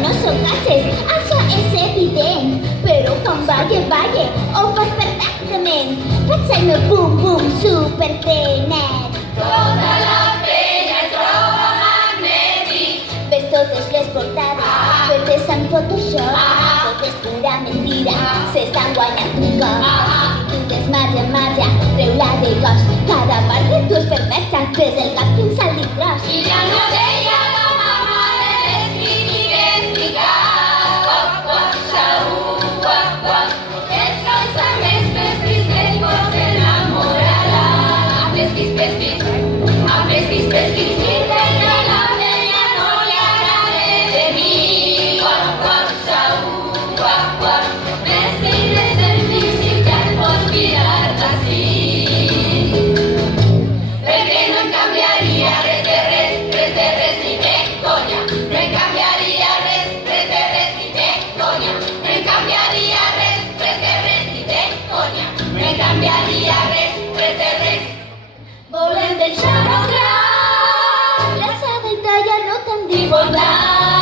no són caixes, això és evident. Però com valle, ho fas perfectament. Faig el meu bum-bum superfrenet. Tota la penya es troba magnètic. Ves totes les portades, fetes en Photoshop. Tot és pura mentira, s'estan guanyant un cop. Si tu tens màgia, treu-la de gos. Cada part de tu és perfecta, des del cap fins al dit gros. I ja no deia la mama de les crítiques ni cap. Guap, guap, Saúl, guap, guap. Els calça més pesquis del cos s'enamorarà. Amb pesquis, pesquis, amb pesquis, pesquis. Mira la penya no li agrada de mi. Guap, guap, Saúl, guap, guap. Vestir-les en físic ja et pots mirar d'ací. Perquè no em canviaria res de res ni de conya. No em canviaria res de res ni de conya. No em canviaria res de res ni de conya. No em canviaria res de res. Volem deixar-ho clar. La Saba i Talla no t'han dit volar.